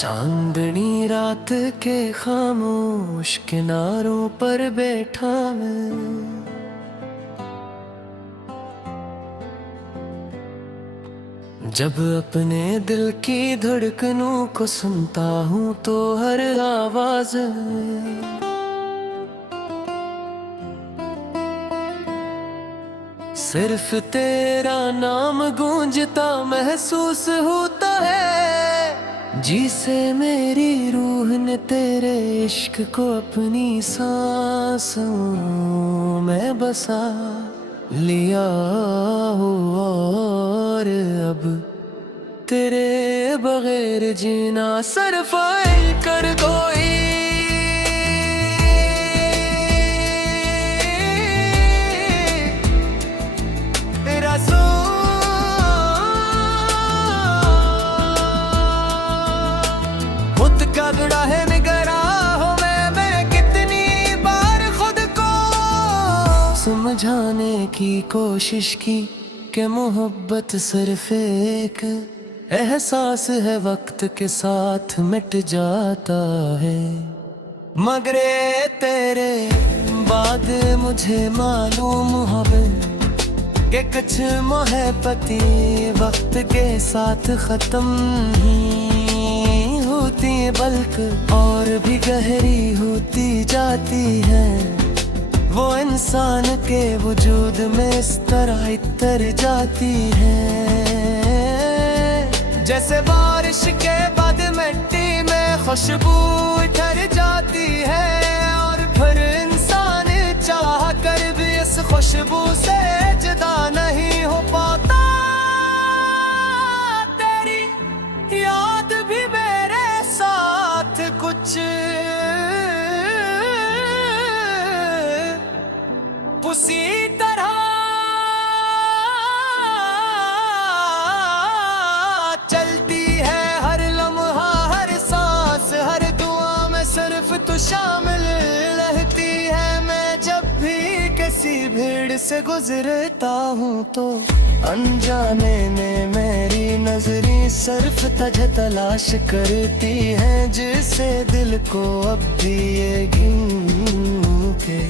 चांदनी रात के खामोश किनारों पर बैठा मैं, जब अपने दिल की धड़कनों को सुनता हूँ तो हर आवाज में सिर्फ तेरा नाम गूंजता महसूस होता है। जी से मेरी रूह ने तेरे इश्क को अपनी सांसों में बसा लिया हो, और अब तेरे बगैर जीना सरफाई कर कोई तेरा खुद का गड़ा है निगराह मैं कितनी बार खुद को समझाने की कोशिश की कि मोहब्बत सिर्फ एक एहसास है, वक्त के साथ मिट जाता है। मगर तेरे बाद मुझे मालूम है कि कुछ मोहब्बतें वक्त के साथ खत्म नहीं होती, बल्कि और भी गहरी होती जाती है। वो इंसान के वजूद में इस तरह इतर जाती है जैसे बारिश के बाद मिट्टी में खुशबू ठहर जाती है, और फिर इंसान चाह कर भी इस खुशबू से जुदा नहीं हो पाता। तेरी याद भी मेरे साथ कुछ उसी तरह चलती है, हर लम्हा हर सांस हर दुआ में सिर्फ तू शामिल रहती है। मैं जब भी किसी भीड़ से गुजरता हूँ तो अनजाने में मेरी नजरें सिर्फ तुझे तलाश करती हैं, जिससे दिल को अब भी ये गिन के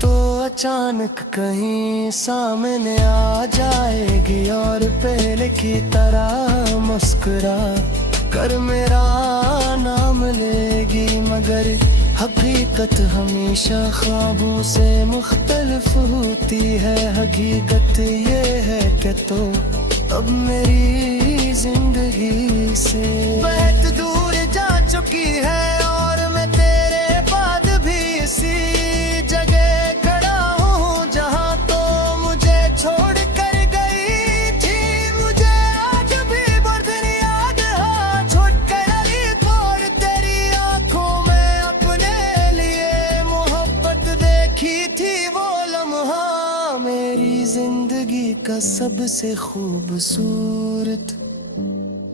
तो अचानक कहीं सामने आ जाएगी, और पहले की तरह मुस्कुरा कर मेरा नाम लेगी। मगर हकीकत हमेशा ख्वाबों से मुख्तलिफ होती है। हकीकत ये है कि तो अब मेरी जिंदगी से बहुत दूर जा चुकी है, और मैं तेरे बाद भी इसी जगह खड़ा हूँ जहाँ तो मुझे छोड़ कर गई थी। मुझे आज भी बर्दन याद है, छोड़ कर आई और तेरी आंखों में अपने लिए मोहब्बत देखी थी। वो लम्हा मेरी जिंदगी का सबसे खूबसूरत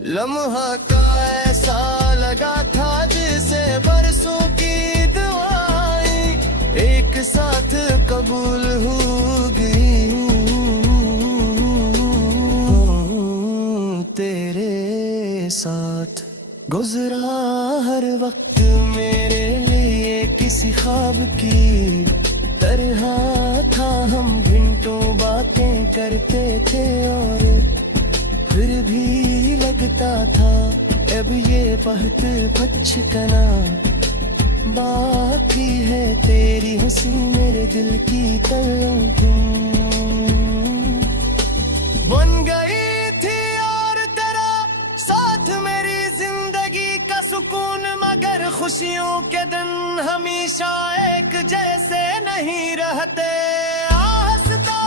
लम्हा का ऐसा लगा था जिसे बरसों की दुआएं एक साथ कबूल हो गई। तेरे साथ गुजरा हर वक्त मेरे लिए किसी ख्वाब की तरह था। हम घंटों बातें करते थे और फिर भी लगता था अब ये बहुत बचपना बाकी है। तेरी हंसी मेरे दिल की तलकों बन गई थी, और तेरा साथ मेरी जिंदगी का सुकून। मगर खुशियों के दिन हमेशा एक जैसे नहीं रहते। हंसता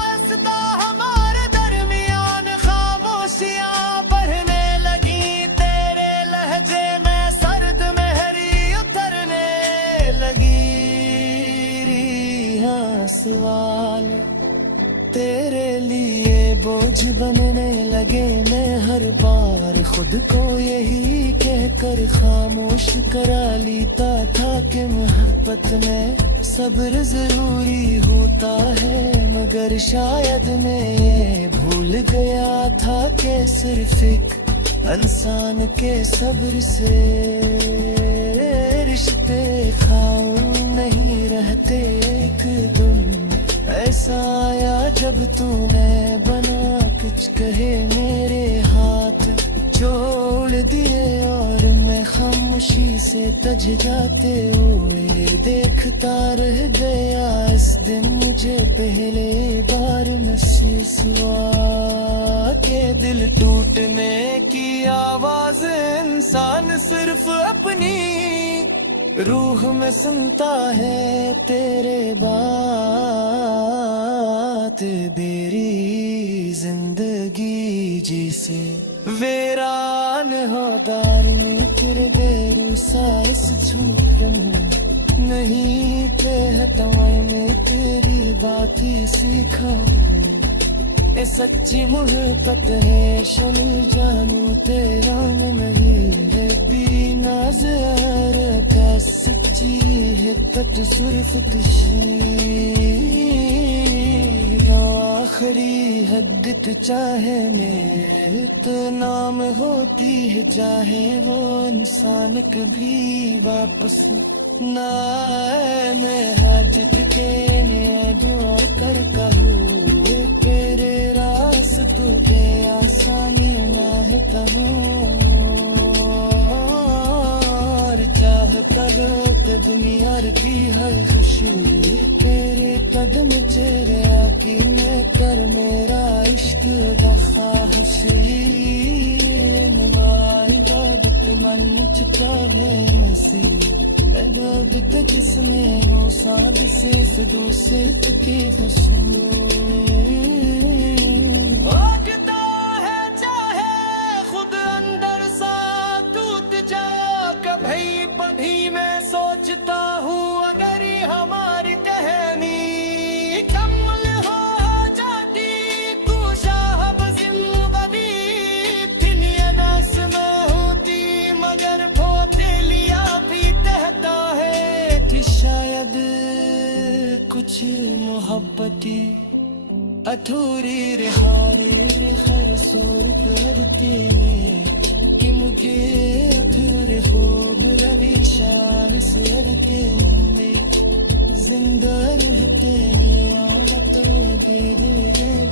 हंसता हमारे दरमियान खामोशियां बढ़ने लगी, तेरे लहजे में सर्द मेहरी उतरने लगी। हाँ, सवाल तेरे लिए बोझ बनने लगे। मैं हर बार खुद को यही कहकर खामोश करा लेता था कि मोहब्बत में सब्र जरूरी होता है। मगर शायद मैं ये भूल गया था कि सिर्फ एक इंसान के सब्र से रिश्ते खाऊं नहीं रहते एकदम। ऐसा आया जब तूने बना कुछ कहे मेरे हाथ छोड़ दिए और मैं खामोशी से तज जाते हुए देखता रह गया। इस दिन मुझे पहले बार महसूस हुआ के दिल टूटने की आवाज इंसान सिर्फ अपनी रूह में सुनता है। तेरे बात मेरी जिंदगी जी से वीरान होदार में तेरे देरू साइस छूटन नहीं थे हटाए में तेरी बात ही सीखा। ए सच्ची मोहब्बत है शुन जानू तेरा में नहीं है बिना ज़हर का सच्ची है तट सुर्ख आखिरी हद चाहे मेरे तो नाम होती है चाहे वो इंसान कभी वापस ना आए। मैं हाजत के दुआ कर कहूँ तेरे रास्ते के आसानी माहता हूँ और चाहता दुनिया की हर खुशी तेरे कदम चेहरे आकी में कर मेरा इश्क वफा हसीन इबादत मन चुका है नसीब इबादत जिसमें हो साद से फिदू से तकी खुशबू लगता है चाहे खुद अंदर सा टूट जा। कभी कभी मैं सोचता हूँ अगर ये हमारी कहानी कमल हो जाती तू शाहब जिंदगी दुनिया नास में होती मगर बहुत लिया भी कहता है कि शायद कुछ मोहब्बती अधूरी रिहारे खरसूर करती है कि मुझे अधूरे खूब रवि शाल सरते जिंदा रहते औरत दिल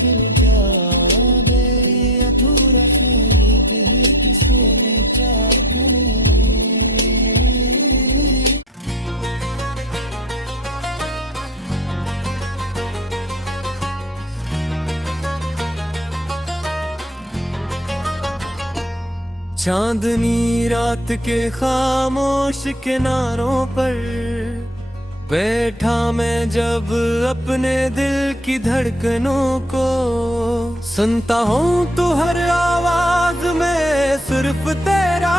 दिल जाए अधूरा खेल दिल किसे ने चाहने। चांदनी रात के खामोश किनारों पर बैठा मैं जब अपने दिल की धड़कनों को सुनता हूँ तो हर आवाज में सिर्फ तेरा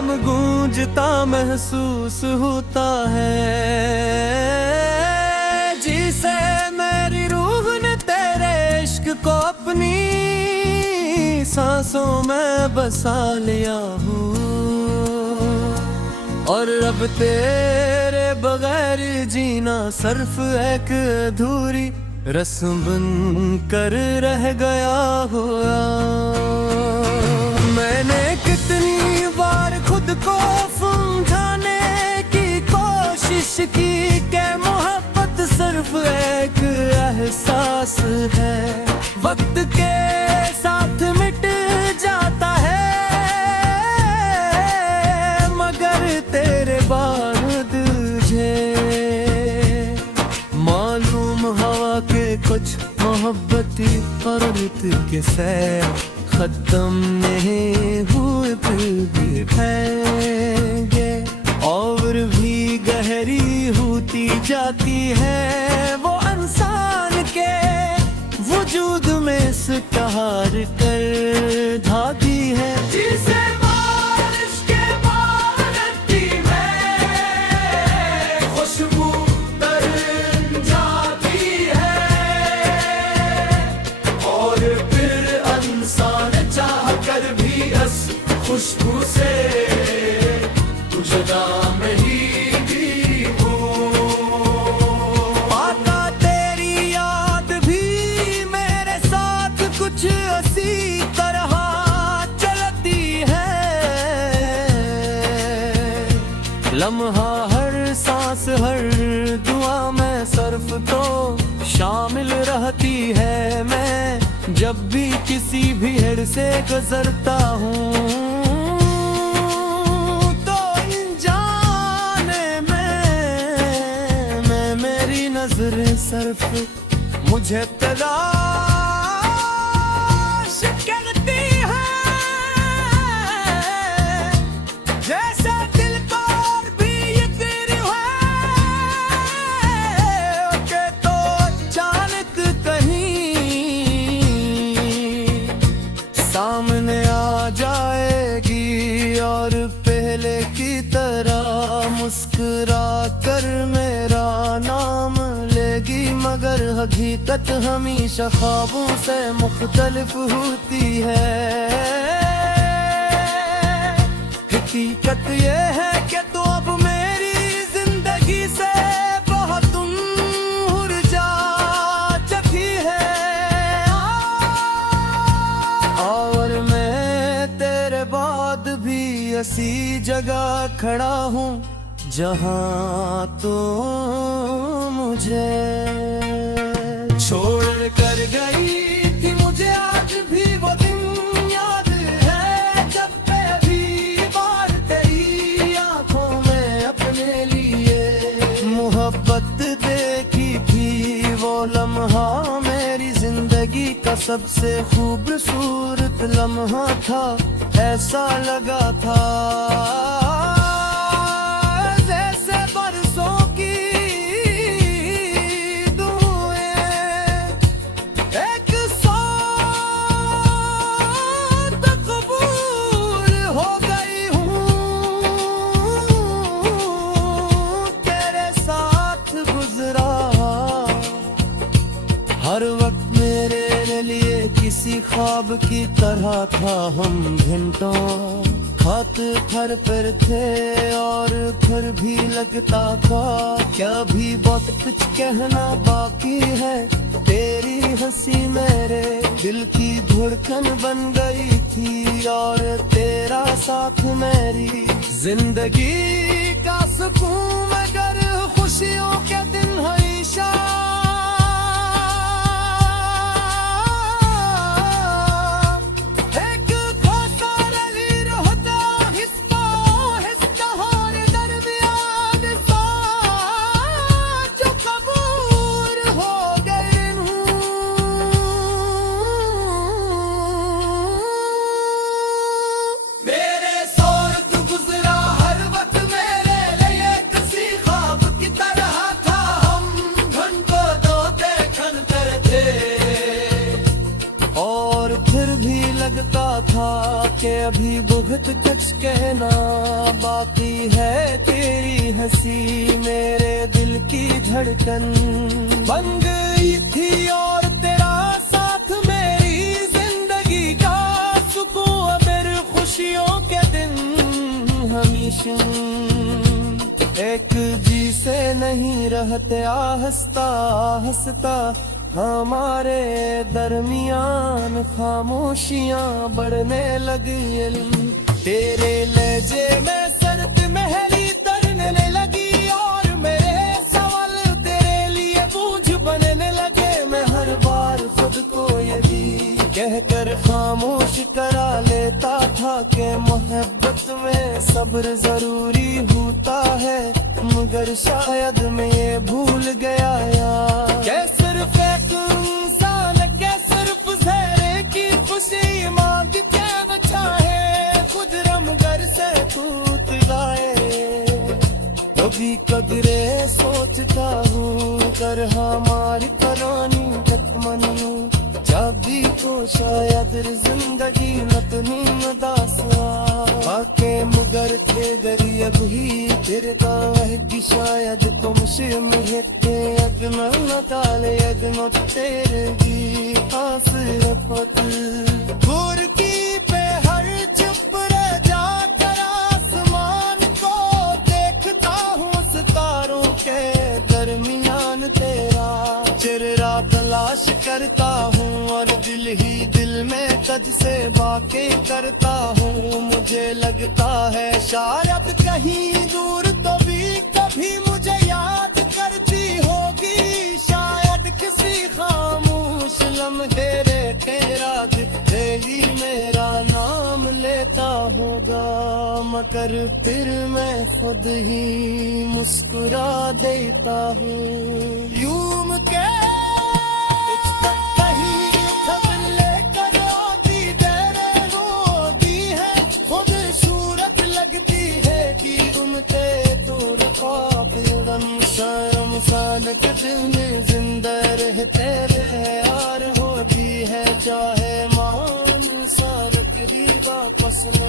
नाम गूंजता महसूस होता है। जिसे मेरी रूह ने तेरे इश्क को अपनी सांसों में बसा लिया हूँ और अब तेरे बगैर जीना सिर्फ एक अधूरी रस्म बन कर रह गया हुआ। मैंने कितनी बार खुद को समझाने की कोशिश की कि मोहब्बत सिर्फ एक एहसास है, वक्त के साथ मिट जाता है, मगर तेरे बाद मुझे मालूम हवा के कुछ मोहब्बती औरत के सैर खत्म नहीं हुए फिर भी फैलेंगे और भी गहरी होती जाती है वो इंसान के वजूद में इसतहार कर धाती है। जिसे बारिश के बादती में खुशबू तर जाती है और फिर इंसान चाह कर भी इस खुशबू से जुदा नहीं भी हो। आका तेरी याद भी मेरे साथ कुछ इसी तरह लम्हा हर सांस हर दुआ में सर्फ तो शामिल रहती है। मैं जब भी किसी भीड़ से गुजरता हूँ तो अनजाने में मेरी नजर सर्फ मुझे तलाश करती है। जैसे दिल पर भी यकीन है कि तो अचानक कहीं सामने आ जाएगी और पहले की तरह मुस्कुरा कर मेरा नाम लेगी। मगर हकीकत हमेशा ख्वाबों से मुख्तलिफ होती है। हकीकत ये है कि तो अब मेरी जिंदगी से बहुत दूर जा चुकी है और मैं तेरे बाद भी ऐसी जगह खड़ा हूँ जहाँ तो मुझे छोड़ कर गई थी। मुझे आज भी वो दिन याद है जब पहली बार तेरी आंखों में अपने लिए मोहब्बत देखी थी। वो लम्हा मेरी जिंदगी का सबसे खूबसूरत लम्हा था। ऐसा लगा था हर वक्त मेरे लिए किसी ख्वाब की तरह था। हम घंटों हाथ घर पर थे और फिर भी लगता था क्या भी बहुत कुछ कहना बाकी है। तेरी हंसी मेरे दिल की धड़कन बन गई थी और तेरा साथ मेरी जिंदगी का सुकून। मगर खुशियों के दिन हमेशा लगता था कि अभी बहुत कुछ कहना बाकी है। तेरी हंसी मेरे दिल की धड़कन बन गई थी और तेरा साथ मेरी जिंदगी का सुकून। मेरी खुशियों के दिन हमेशा एक जी से नहीं रहते। हंसता हंसता हमारे दरमियान खामोशियां बढ़ने लगी। तेरे लहजे में सर्द महली तरने लगी और मेरे सवाल तेरे लिए बोझ बनने लगे। मैं हर बार खुद को यही कहकर खामोश करा लेता था कि मोहब्बत में सब्र जरूरी होता है। मगर शायद मैं ये भूल गया यार कि सिर्फ एक इंसान के सिर्फ ज़हरे की खुशी मांग के बचा है। खुद रमगर से टूट गए कभी कदरे सोचता हूँ कर हमारी कहानी कतमनी चाबी को शायद जिंदगी नतनी मदासा बाके मगर थे गरीब ही तेरे वह की शायद तुमसे मिलते अगना न ताले अगनो तेरे की आस रखत दूर की पे हर चुप रह जाकर आसमान को देखता हूँ सितारों के दरमियान तेरा चेहरा तलाश करता हूँ और दिल ही दिल में तज से बातें करता हूँ। मुझे लगता है शायद कहीं दूर तो होगा, मगर फिर मैं खुद ही मुस्कुरा देता हूँ। यूं के कहीं खबर लेकर आती तेरे होती है, खुद सूरत लगती है कि तुम थे तोड़ काफिर। शर्म सानक दिन जिंदा रहे तेरे यार होती है, चाहे मान सारत दी वापस ना